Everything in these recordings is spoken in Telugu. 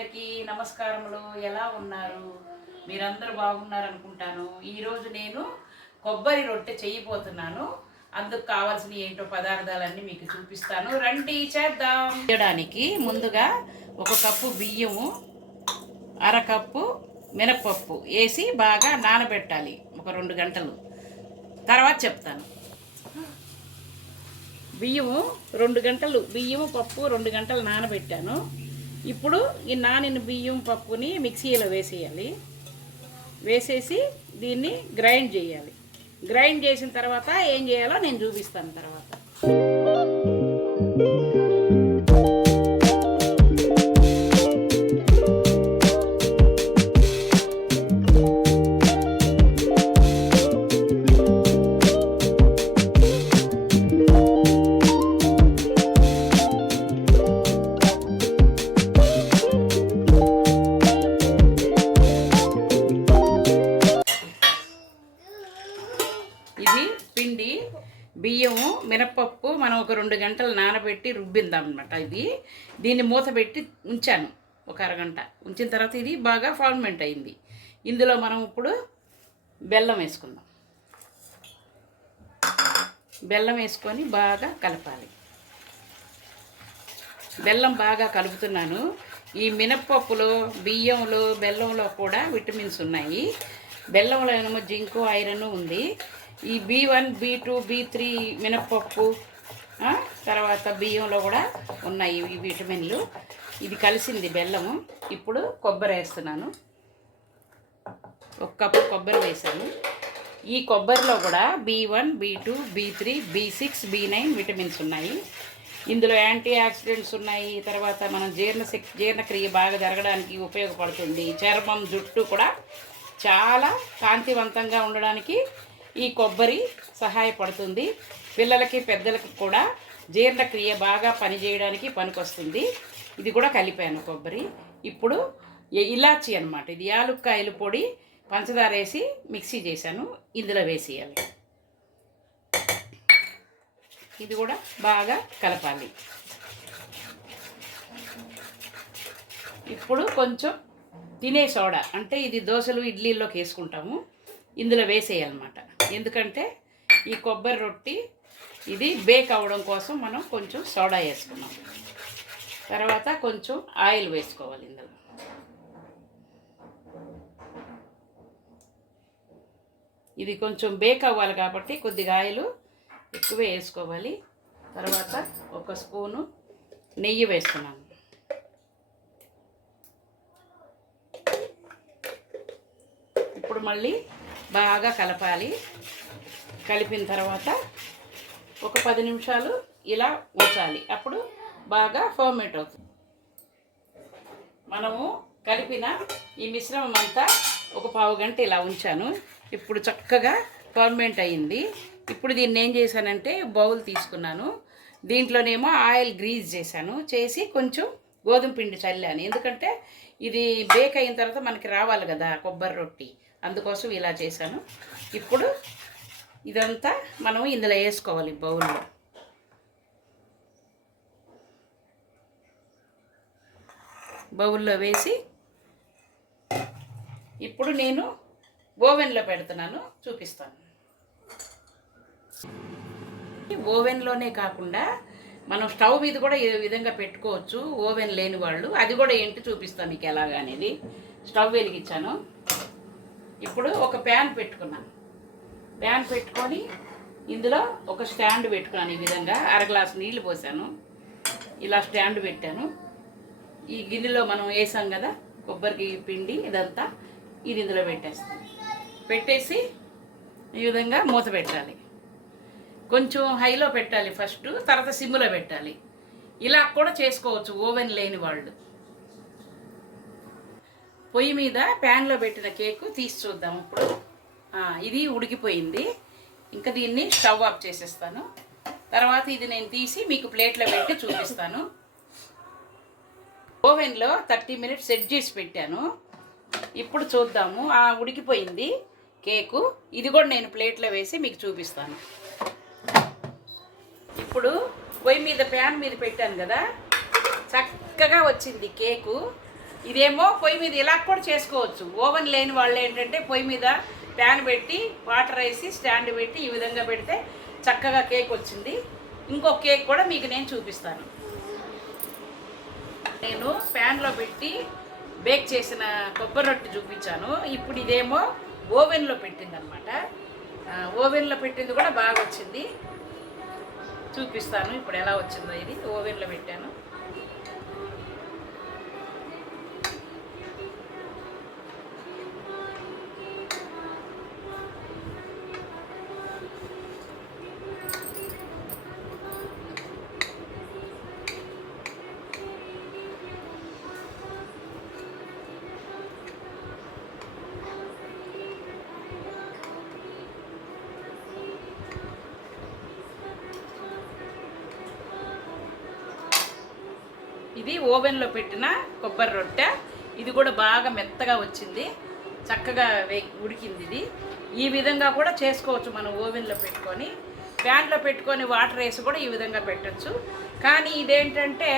అందరికీ నమస్కారములు. ఎలా ఉన్నారు? మీరందరూ బాగున్నారు అనుకుంటాను. ఈరోజు నేను కొబ్బరి రొట్టె చేయబోతున్నాను. అందుకు కావాల్సిన ఏంటో పదార్థాలన్నీ మీకు చూపిస్తాను. రండి చేద్దాం. చేయడానికి ముందుగా 1 కప్పు బియ్యము, అరకప్పు మినపప్పు వేసి బాగా నానబెట్టాలి ఒక 2 గంటలు. తర్వాత చెప్తాను. బియ్యము 2 గంటలు, బియ్యము పప్పు 2 గంటలు నానబెట్టాను. ఇప్పుడు ఈ నానిన బియ్యం పప్పుని మిక్సీలో వేసేయాలి. వేసేసి దీన్ని గ్రైండ్ చేయాలి. గ్రైండ్ చేసిన తర్వాత ఏం చేయాలో నేను చూపిస్తాను తర్వాత. ఇది పిండి, బియ్యము, మినపప్పు మనం ఒక 2 గంటలు నానబెట్టి రుబ్బిందాం అనమాట. దీన్ని మూత పెట్టి ఉంచాను ఒక అరగంట. ఉంచిన తర్వాత ఇది బాగా ఫార్మెంట్ అయింది. ఇందులో మనం ఇప్పుడు బెల్లం వేసుకుందాం. బెల్లం వేసుకొని బాగా కలపాలి. బెల్లం బాగా కలుపుతున్నాను. ఈ మినపప్పులో, బియ్యంలో, బెల్లంలో కూడా విటమిన్స్ ఉన్నాయి. బెల్లంలో ఏమో జింకు, ఐరన్ ఉంది. ఈ B1, B2, B3 మినపప్పు తర్వాత బియ్యంలో కూడా ఉన్నాయి ఈ విటమిన్లు. ఇది కలిసింది బెల్లము. ఇప్పుడు కొబ్బరి వేస్తున్నాను. 1 కప్పు కొబ్బరి వేసాను. ఈ కొబ్బరిలో కూడా B1, B2, B3, B6, B9 vitamins ఉన్నాయి. ఇందులో యాంటీ ఆక్సిడెంట్స్ ఉన్నాయి. తర్వాత మనం జీర్ణక్రియ బాగా జరగడానికి ఉపయోగపడుతుంది. చర్మం, జుట్టు కూడా చాలా కాంతివంతంగా ఉండడానికి ఈ కొబ్బరి సహాయపడుతుంది. పిల్లలకి, పెద్దలకి కూడా జీర్ణక్రియ బాగా పనిచేయడానికి పనికొస్తుంది. ఇది కూడా కలిపాను కొబ్బరి. ఇప్పుడు ఇలాచి అన్నమాట. ఇది యాలుక్కాయల పొడి, పంచదార వేసి మిక్సీ చేశాను. ఇందులో వేసేయాలి. ఇది కూడా బాగా కలపాలి. ఇప్పుడు కొంచెం తినే సోడా, అంటే ఇది దోశలు, ఇడ్లీల్లోకి వేసుకుంటాము, ఇందులో వేసేయాలన్నమాట. ఎందుకంటే ఈ కొబ్బరి రొట్టి ఇది బేక్ అవ్వడం కోసం మనం కొంచెం సోడా వేసుకున్నాం. తర్వాత కొంచెం ఆయిల్ వేసుకోవాలి. ఇందులో ఇది కొంచెం బేక్ అవ్వాలి కాబట్టి కొద్దిగా ఆయిల్ ఎక్కువే వేసుకోవాలి. తర్వాత 1 స్పూను నెయ్యి వేస్తున్నాను. ఇప్పుడు మళ్ళీ బాగా కలపాలి. కలిపిన తర్వాత ఒక 10 నిమిషాలు ఇలా ఉంచాలి. అప్పుడు బాగా ఫర్మెంట్ అవుతుంది. మనము కలిపిన ఈ మిశ్రమం అంతా ఒక 1/2 గంట ఇలా ఉంచాను. ఇప్పుడు చక్కగా ఫర్మెంట్ అయ్యింది. ఇప్పుడు దీన్ని ఏం చేశానంటే బౌల్ తీసుకున్నాను. దీంట్లోనేమో ఆయిల్ గ్రీజ్ చేశాను. చేసి కొంచెం గోధుమ పిండి చల్లాను. ఎందుకంటే ఇది బేక్ అయిన తర్వాత మనకి రావాలి కదా కొబ్బరి రొట్టి, అందుకోసం ఇలా చేశాను. ఇప్పుడు ఇదంతా మనం ఇందులో వేసుకోవాలి. బౌల్లో వేసి ఇప్పుడు నేను ఓవెన్లో పెడుతున్నాను, చూపిస్తాను. ఓవెన్లోనే కాకుండా మనం స్టవ్ మీద కూడా ఈ విధంగా పెట్టుకోవచ్చు. ఓవెన్ లేని వాళ్ళు అది కూడా ఏంటి చూపిస్తాను మీకు ఎలాగా అనేది. స్టవ్ వెలిగించాను. ఇప్పుడు ఒక ప్యాన్ పెట్టుకున్నాను. ప్యాన్ పెట్టుకొని ఇందులో ఒక స్టాండ్ పెట్టుకున్నాను. ఈ విధంగా 1/2 గ్లాసు నీళ్ళు పోసాను. ఇలా స్టాండ్ పెట్టాను. ఈ గిన్నెలో మనం వేసాం కదా కొబ్బరికి పిండి, ఇదంతా ఇది ఇందులో పెట్టేస్తాను. పెట్టేసి ఈ విధంగా మూత పెట్టాలి. కొంచెం హైలో పెట్టాలి ఫస్ట్, తర్వాత సిమ్లో పెట్టాలి. ఇలా కూడా చేసుకోవచ్చు ఓవెన్ లేని వాళ్ళు. పొయ్యి మీద ప్యాన్లో పెట్టిన కేకు తీసి చూద్దాం. ఇప్పుడు ఇది ఉడికిపోయింది. ఇంకా దీన్ని స్టవ్ ఆఫ్ చేసేస్తాను. తర్వాత ఇది నేను తీసి మీకు ప్లేట్లో పెట్టి చూపిస్తాను. ఓవెన్లో 30 మినిట్స్ సెట్ చేసి పెట్టాను. ఇప్పుడు చూద్దాము. ఉడికిపోయింది కేకు. ఇది కూడా నేను ప్లేట్లో వేసి మీకు చూపిస్తాను. ఇప్పుడు పొయ్యి మీద ప్యాన్ మీద పెట్టాను కదా, చక్కగా వచ్చింది కేకు. ఇదేమో పొయ్యి మీద ఇలా కూడా చేసుకోవచ్చు. ఓవెన్ లేని వాళ్ళు ఏంటంటే పొయ్యి మీద ప్యాన్ పెట్టి వాటర్ వేసి స్టాండ్ పెట్టి ఈ విధంగా పెడితే చక్కగా కేక్ వచ్చింది. ఇంకో కేక్ కూడా మీకు నేను చూపిస్తాను. నేను ప్యాన్లో పెట్టి బేక్ చేసిన కొబ్బరి రొట్టె చూపించాను. ఇప్పుడు ఇదేమో ఓవెన్లో పెట్టిందనమాట. ఓవెన్లో పెట్టింది కూడా బాగా వచ్చింది. చూపిస్తాను ఇప్పుడు ఎలా వచ్చిందో. ఇది ఓవెన్లో పెట్టాను. ఇది ఓవెన్లో పెట్టిన కొబ్బరి రొట్టె. ఇది కూడా బాగా మెత్తగా వచ్చింది, చక్కగా ఉడికింది. ఇది ఈ విధంగా కూడా చేసుకోవచ్చు మనం. ఓవెన్లో పెట్టుకొని ప్యాన్లో పెట్టుకొని వాటర్ వేసి కూడా ఈ విధంగా పెట్టచ్చు. కానీ ఇదేంటంటే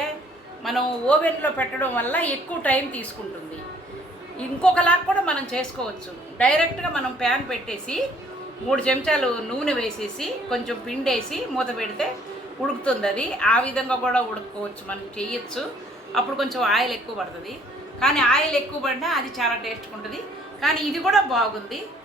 మనం ఓవెన్లో పెట్టడం వల్ల ఎక్కువ టైం తీసుకుంటుంది. ఇంకొకలాగా కూడా మనం చేసుకోవచ్చు. డైరెక్ట్గా మనం ప్యాన్ పెట్టేసి 3 చెంచాలు నూనె వేసేసి కొంచెం పిండేసి మూత పెడితే ఉడుకుతుంది. అది ఆ విధంగా కూడా ఉడుకోవచ్చు, మనం చేయొచ్చు. అప్పుడు కొంచెం ఆయిల్ ఎక్కువ పడుతుంది. కానీ ఆయిల్ ఎక్కువ పడినా అది చాలా టేస్ట్గా ఉంటుంది. కానీ ఇది కూడా బాగుంది.